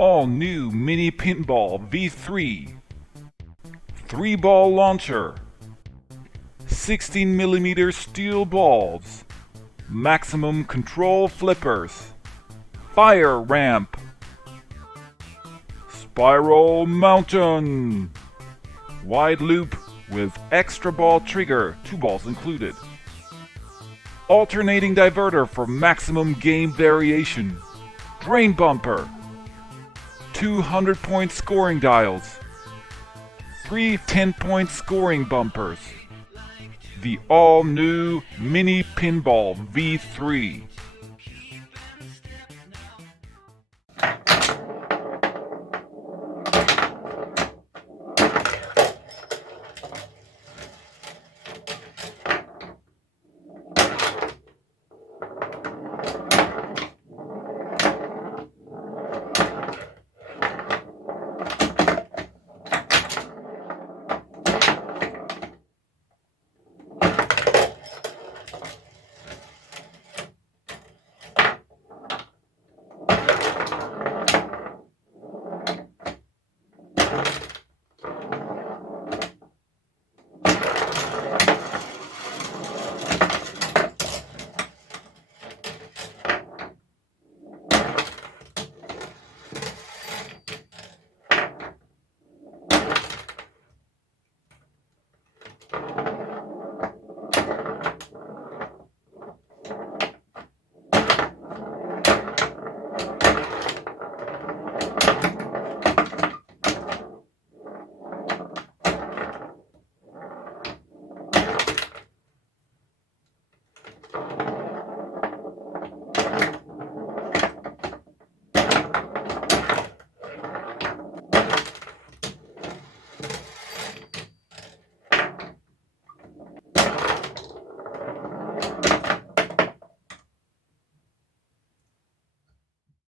All new mini pinball V3, 3-ball launcher, 16mm steel balls, maximum control flippers, fire ramp, spiral mountain, wide loop with extra ball trigger, 2 balls included, alternating diverter for maximum game variation, drain bumper, 200-point scoring dials, 3 10-point scoring bumpers, the all-new Mini Pinball V3.